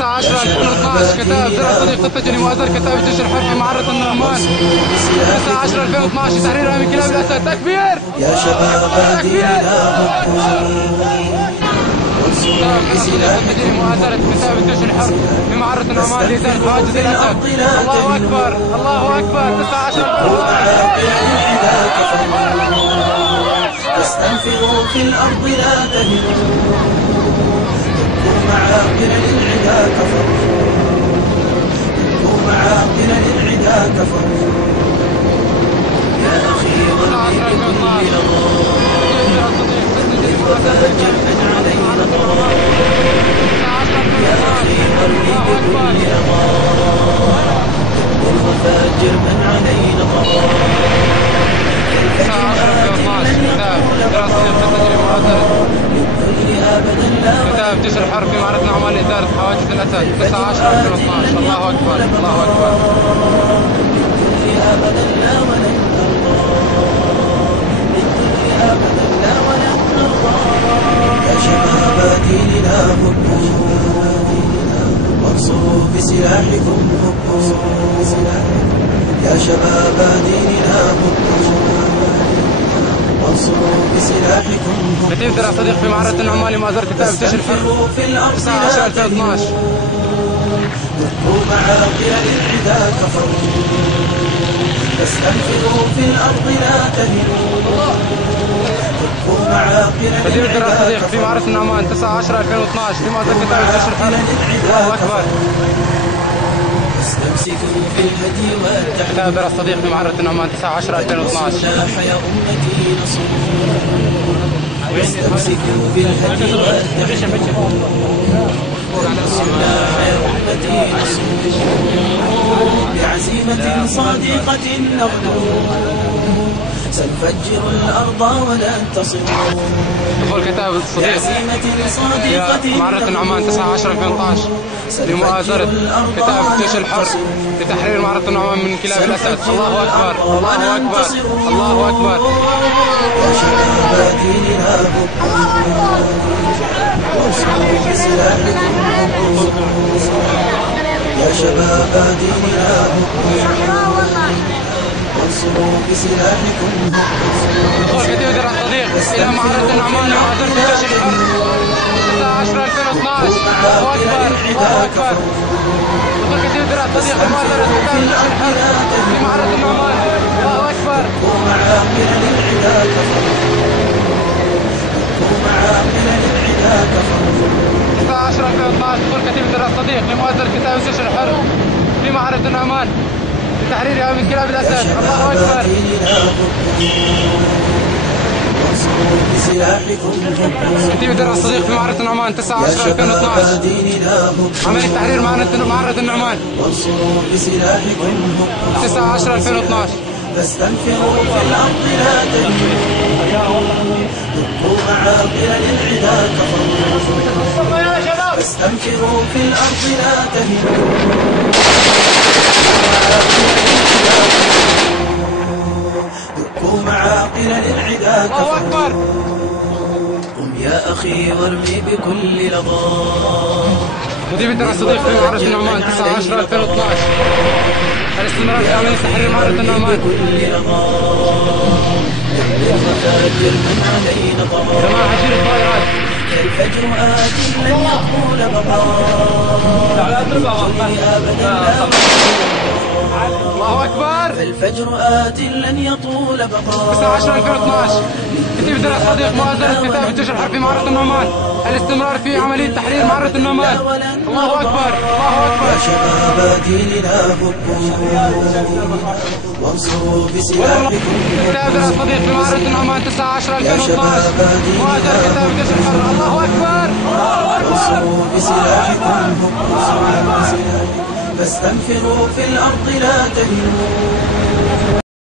9/10/2012 كتاب زر الصديق التجني مؤازر كتاب الجيش الحر في معرة النعمان. 9/10/2012 تحريرها من كلاب الأسد. تكبير يا شباب ديننا التجني مؤازرة كتاب الجيش الحر في معرة النعمان لإزالة حواجز الأسد. الله أكبر الله أكبر. 9/10/2012 فاستنفروا في الأرض لا تهنوا تبقوا معاقل للعدا كفروا تبقوا معاقل للعدا كفروا يا أخي والذي كل لغار ففاجر من علينا ضرار يا أخي والذي كل لغار وفاجر من علينا ضرار كتاب جيش الحرب في معركة النعمان لإزالة حواجز الأسد. 9/10/2012. الله أكبر الله أكبر. يا شباب ديننا هبوا وانصروا بسلاحكم هبوا يا شباب ديننا هبوا وانصروا بسلاحكم هبوا. كتيب درع صديق في معركة النعمان لمؤازرة كتاب جيش الحر. 9/10/2012. دقوا معاقل للعدا كفروا فاستنفروا في الأرض لا تهنوا دقوا معاقل كتيب درع صديق في معركة النعمان. 9/10/2012 لمؤازرة كتاب جيش الحر. الله أكبر. استمسكوا في الهدي والتحدي. كتاب درع صديق في معركة النعمان. 9/10/2012. يا أمتي نصروا واستمسكوا في الهدي والتحدي. بعزيمة صادقة نغدو سنفجر الأرض ولن تصروا. دخول كتاب الصديق في معركة النعمان. 9/10/2012 لمؤازرة كتاب الجيش الحر لتحرير معركة النعمان من كلاب الأسد. الله أكبر الله أكبر الله أكبر. يا شباب ديننا وانصروا بسلاحكم يا شباب ديننا وانصروا بسلاحكم. دخول كتيب درع صديق إلى معركة النعمان لمؤازرة الجيش الحر. 9/10/2012. الله أكبر الله أكبر. دخول كتيب درع صديق لمؤازرة كتاب الجيش الحر في معركة النعمان. الله أكبر. ومعاقل للعدا كفروا ومعاقل للعدا كفروا. 9/10/2012 دخول كتيب درع صديق لمؤازرة كتاب الجيش الحر في معركة النعمان لتحريرها من كلاب الأسد. الله أكبر. وانصروا بسلاحكم كتيب درع الصديق في معركة النعمان. 9/10/2012 عملية تحرير معركة النعمان. وانصروا بسلاحكم 9/10/2012. فاستنفروا في الأرض لا تهنوا دقوا معاقل للعدا كفروا فاستنفروا في الأرض لا تهنوا دقوا معاقل للعدا كفروا. قم يا أخي وارمي بكل لظى. كتيب درع الصديق في معركة النعمان. 9/10/2012 الاستمرار في عملية تحرير معركة النعمان. جماعة هجير الطائرات. الفجر آت لن يطول بقاء الله أكبر. فالفجر آت لن يطول بقاء. 9/10/2012 كتيب درع الصديق مؤازرة كتاب الجيش الحر في معركة النعمان. الاستمرار في عملية تحرير معركة النعمان. الله أكبر الله أكبر. يا شباب ديننا هبوا وانصروا بسلاحكم. كتاب درع الصديق في معركة النعمان. 9/10/2012 مؤازرة كتاب الجيش الحر. الله أكبر وانصروا بسلاحكم فاستنفروا في الأرض لا تهنوا